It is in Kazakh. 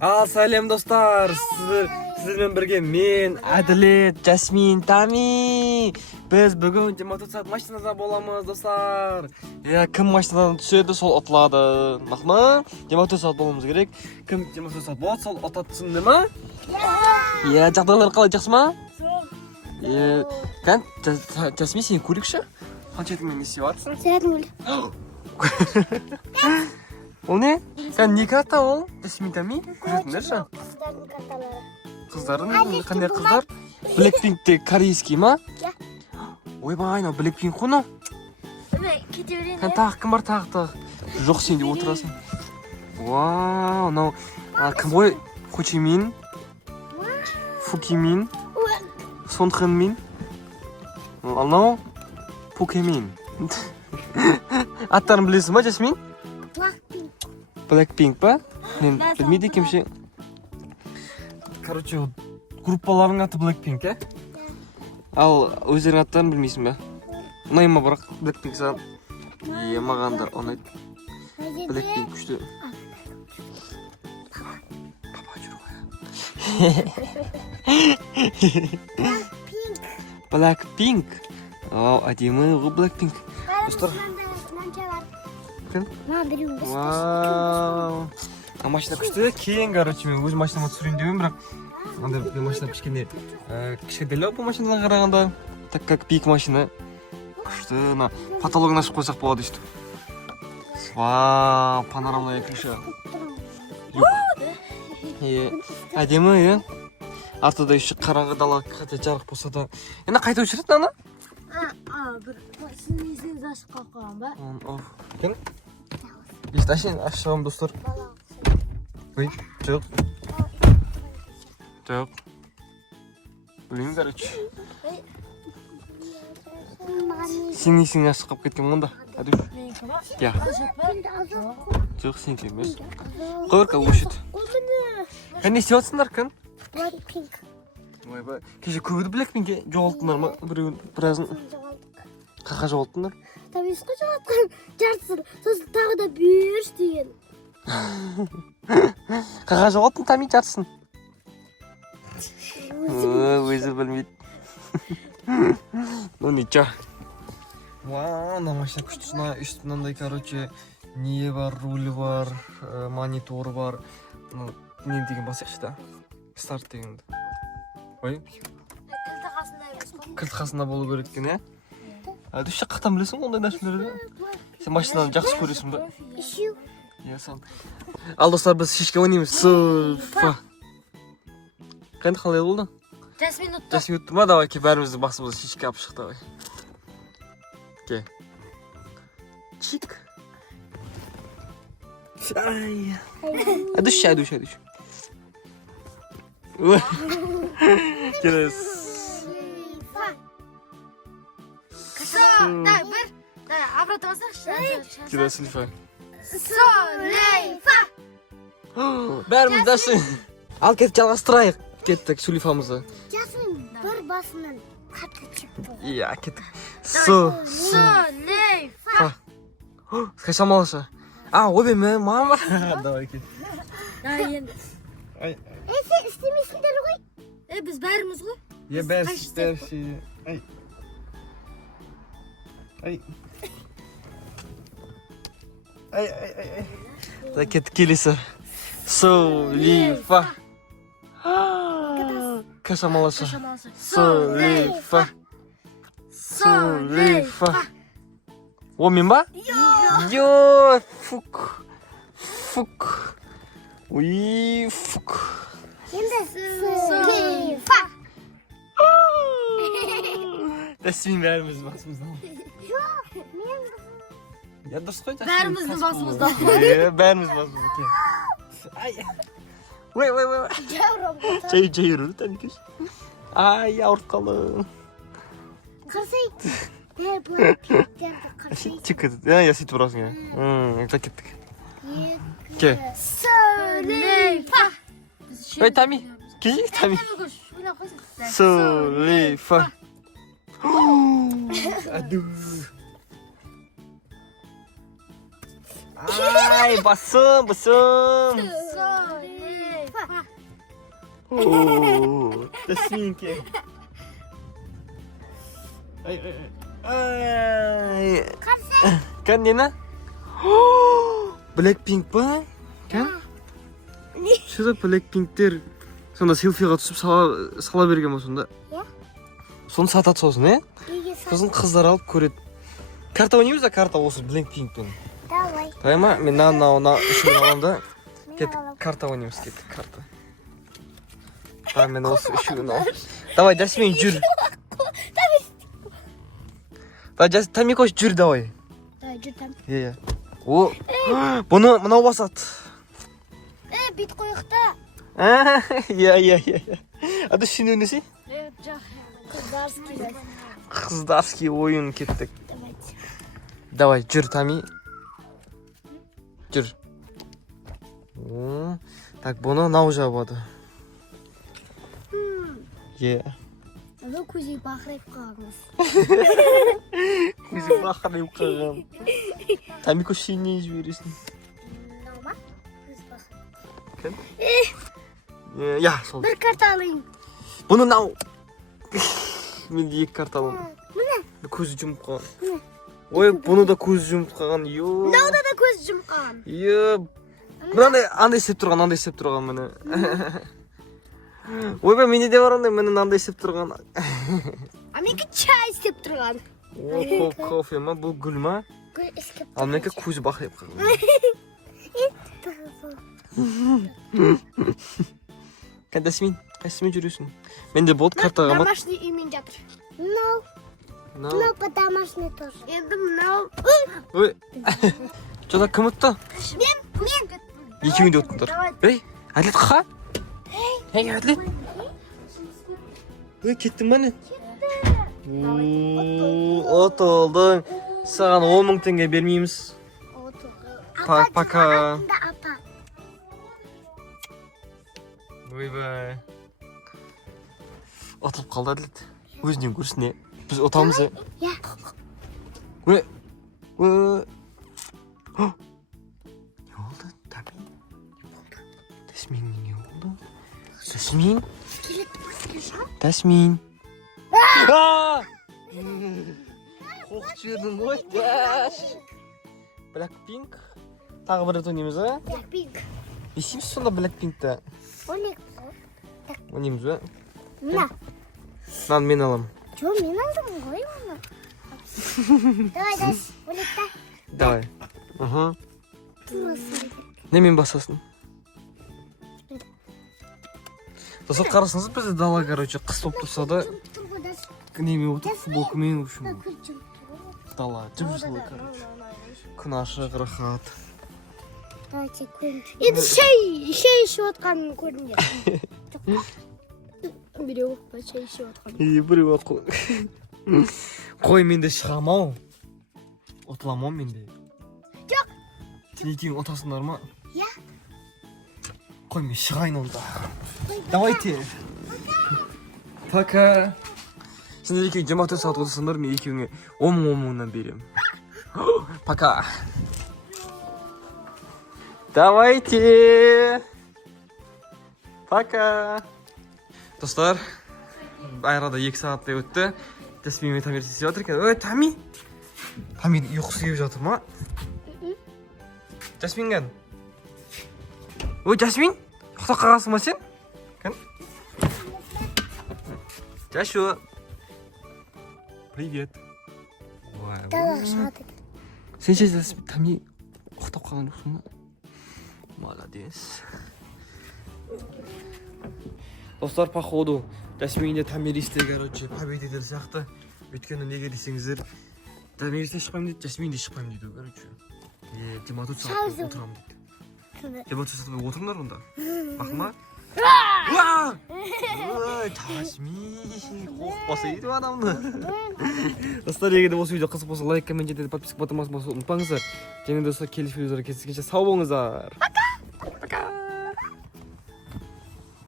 Сәлем достар, сіздермен бірге мен, Әділет, Жасмин, Тами. Біз бүгін 24 сағат машинада боламыз, достар. Кім машинадан түседі, сол ұтылады. Мақма, 24 сағат болуымыз керек. Кім 24 сағат болады, сол ұтады, түсінді ма? Жағдайлар қалай, жақсы ма? Жасмин, сен көрікші? Қаншетіңмен не істеп жатырсың? Сәлем. Ол не? Не карта ол? Жасмин, Тами? Көрсетіңдерші? Қыздардың карталары. Қыздардың, қандай қыздар? Blackpink'те корейский ма? Иә. Ойбай, анау Blackpink құны? Кете берейін. Тағы, кім бар тағы? Жоқ, сен де отырасың. Вау, анау кім ғой? Хочимин, Фукимин, Сонхэнмин, анау Покемин. Аттарын білесің ба, Жасмин? Blackpink па? Мен білмейді екенше. Короче, группаларының аты Blackpink, ә? Ал өздерің аттарын білмейсің ба? Ұнай ма бірақ Blackpink саған? Маған да ұнайды. Blackpink күшті. Папа жүр ғой. Blackpink. Әдемі ғой Blackpink. Достар. Кім? Вау. Машина күшті. Кейін, короче, мен өз машинама түсірейін демеймін, бірақ андай мен машина кішкентай бұл машинадан қарағанда, так как пик машина. Күшті. Потологын ашып қойсақ болады işte. Вау, панорамная крыша. Әдемі, е? Артыда еще қараңғы дала, қайта жарық болса да. Енді қайта өшіреді, ана? Сіздің есіңізді ашып қалған ба? Кім? Есті ашып шығамын, достар. Ой, жоқ. Жоқ. Білмеймін, короче. Сен есіңді ашып қалып кеткен мұнда. Әдіш. Я. Жоқ, сен кемес. Қойырқа өшеді. Кәне істеп жатсыңдар, кім? Blackpink. Ойбай. Кеше көбіді Blackpink'е жоғалттыңдар ма? Біразын. Қақа жоғалттыңдар? Табиғысқа жоғалтқан жартысын. Сосын тағы да бүйірш деген. Қақа жоғалттың, Тами, жартысын. Өзі білмейді. Ну, ничего. Вау, на машина күштісіне үстінандай, короче, не бар, руль бар, монитор бар. Не деген басықшы да? Старт дегенді. Ой? Кілт қасында болу керек екен, е? Әдіші қақтан білесің ондай нәрселерді? Сен машинаны жақсы көресің ба? Ал достар, біз шешке ойнаймыз. Сылфа. Қайында қалай болды? Жасмин ұтты. Жасмин ұтты ма? Давай, бәрімізді басымызды шешке алып шық, давай. Ке. Чик. Әдіш. Келес. Да, бір. Да, обратно басақшы. Келес, Сылфа. Солейфа. Бәріміз дашын. Ал кетіп жалғастырайық. Кеттік Сулифамызды. Жасмин бір басынан қатты чықты. Иә, кеттік. Солейфа. Скажи малыша. Обе мама. Давай кет. Енді. Ай. Сен істемейсіңдер ғой. Біз бәріміз ғой. Бәрсі. Ай. Да кеттік келесі. Сулифа. Каша малыша. Сулифа. О, мен ба? Йо, фук. Уй, фук. Енді Солейфа. Жасмин бәріміз басымыздан. Жоқ, мен Я дұрыс қой, бәріміздің басымыздан. Бәріміз басымыздан. Ай. Ой. Жай үрі, тәнекеш. Ай, ауырып қалды. Қарсайық. Blackpink'терді қарсайық. Чекеді. Я сөйтіп ұрасың, я. Кеттік. Ке. Солейфа. Ой, Тами. Кей, Тами. Солейфа. Аду. Ай, басым. Солейфа. 오, 자스민께. Kan Nina? Blackpink па? Kan? Şurada Blackpink'tir. Сонда селфиға түсіп сала берген ба сонда? Иә. Соны сатады сосын, е? Неге сат? Сосын қыздар алып көреді. Карта ойнаймыз да, карта осы Blackpink'пен. Давай. Давай ма? Мен мына үшеуін аламын да. Мен Кеттік, аламын. карта ойнаймыз, кеттік, карта. Давай мен осы үшеуін аламын. Давай, Жасмин, жүр. Давай, Тамико, жүр, давай. Давай, жүр там. Иә. О, бұны мынау басады. Бит қойықта. Иә. Ады сен өнесі? Қыздарский. Қыздарский ойын кеттік. Давайте. Давай, жүр, Тами. Жүр. О, так, бұны нау жабады. Иә. Аны көзей бақырайып қалғыңыз. Көзі бақырайып қалған. Тамико сен не жібересің? Мынау ма? Көз бақырайып. Кім? Иә, сол. Бір карта алайын. Бұны нау. Мен де екі карта аламын. Міне. Көзі жұмып қалған. Ой, бұны да көзі жұмып қалған. Мынауда да көз жұмған. Мынандай андай істеп тұрған міне. Ойбай, менде де бар ондай, міне андай істеп тұрған. А менікі чай істеп тұрған. О, кофе ма, бұл гүл ма? Ал менікі көзі бақырайып қалған. Кәдесімен жүресің. Менде болды картаға ма? Домашний үймен жатыр. Мынау по домашний тоже. Енді мынау. Ой, жода кім ұтты? Мен. Екеуін де ұттыңдар. Ей, әділет қа? Ей, әділет. Ой, кеттің ба не? Отылдың. Саған 10 мың теңге бермейміз. Пока. Ойбай. Отылып қалды әділет. Өзінен көрсін е. Біз отамыз е. Иә. Ой. Не oldu? Tabii. Tasmin ne oldu? Tasmin? Tasmin. Korkuyorum oy. Blackpink. Тағы бір рет ойнаймыз, а? Blackpink. Не істейміз сонда Blackpink'ті? Ойнаймыз ба? Мына. Мынаны мен аламын. Жоқ, мен алдым ғой оны. Давай, ойнайықта. Давай. Немен басасың? Достар, қарасаңыз бізде дала, короче, қыс болып тұрса да немен отыр, футболкамен үшін дала, жып-жылы, короче. Күн ашық, рахат. Давайте көрін. Енді шай ішіп отқанын көріңдер. Біреу оқпа шай ішіп отқанын. Біреу оқпа. Қой, мен де шығам ау. Отылам ау мен де. Жоқ. Сен екеуің отасыңдар ма? Иә. Қой, мен шығайын онда. Давайте. Пока. Сендер екеуің 24 сағат отасыңдар, мен екеуіңе 10 мыңнан берем. Пока. Давайте. Пока. Достар, айрада 2 сағаттай өтті. Жасминмен Тамир істеп жатыр екен. Ой, Тами. Тамир ұйқысы келіп жатыр ма? Жасминген. Ой, Жасмин. Ұйықтап қалғансың ба сен? Кән? Жашу. Привет. Дала шығады. Сен ше Тами ұйықтап қалған жоқсың ба? Молодец. Достар, походу Жасминде Тамиристе, короче, победитель сияқты. Өйткені неге десеңіздер, Тамиристе шықпаймын дейді, Жасминде шықпаймын дейді, короче. 24 сағат отырамын дейді. 24 сағат отырыңдар онда. Бақыма. Ой, Жасмин, қорықпаса еді адамды. Достар, егер де осы видео қызық болса, лайк, коммент етеді, подписка ботамасын басуды ұмытпаңыздар. Және достар, келесі видеода кездескенше сау болыңыздар.